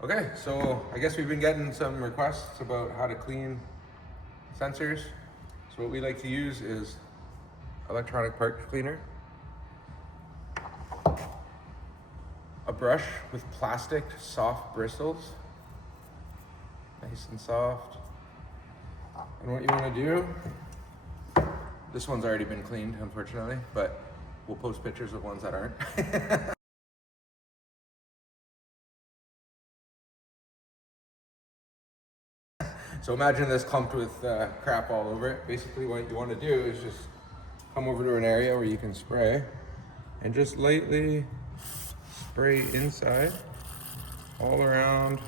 Okay, so I guess we've been getting some requests about how to clean sensors. So what we like to use is electronic parts cleaner, a brush with plastic soft bristles, nice and soft. And what you want to do, this one's already been cleaned, unfortunately, but we'll post pictures of ones that aren't. So imagine this clumped with crap all over it. Basically what you want to do is just come over to an area where you can spray and just lightly spray inside, all around.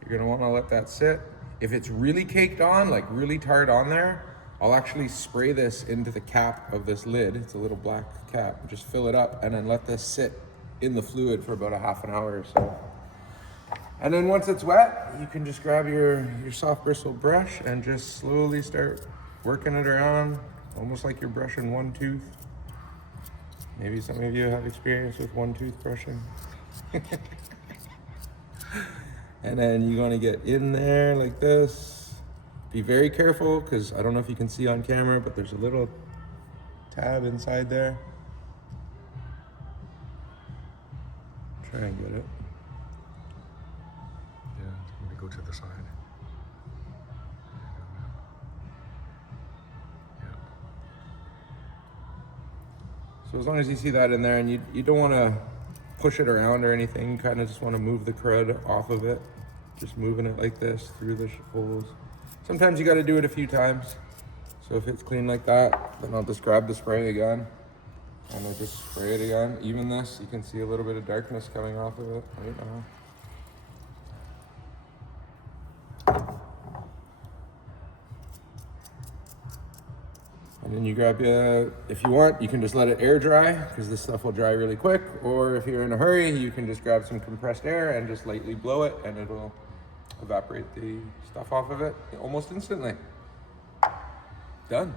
You're going to want to let that sit. If it's really caked on, like really tarred on there, I'll actually spray this into the cap of this lid. It's a little black cap. Just fill it up and then let this sit in the fluid for about a half an hour or so. And then once it's wet, you can just grab your soft bristle brush and just slowly start working it around, almost like you're brushing one tooth. Maybe some of you have experience with one tooth brushing. And then you're gonna get in there like this. Be very careful, because I don't know if you can see on camera, but there's a little tab inside there. Try and get it. Let me go to the side. Yeah. So as long as you see that in there, and you don't want to push it around or anything, you kind of just want to move the crud off of it. Just moving it like this through the holes. Sometimes you got to do it a few times. So if it's clean like that, then I'll just grab the spray again and I just spray it again. Even this, you can see a little bit of darkness coming off of it right now. And then you grab if you want, you can just let it air dry, because this stuff will dry really quick. Or if you're in a hurry, you can just grab some compressed air and just lightly blow it, and it'll evaporate the stuff off of it almost instantly. Done.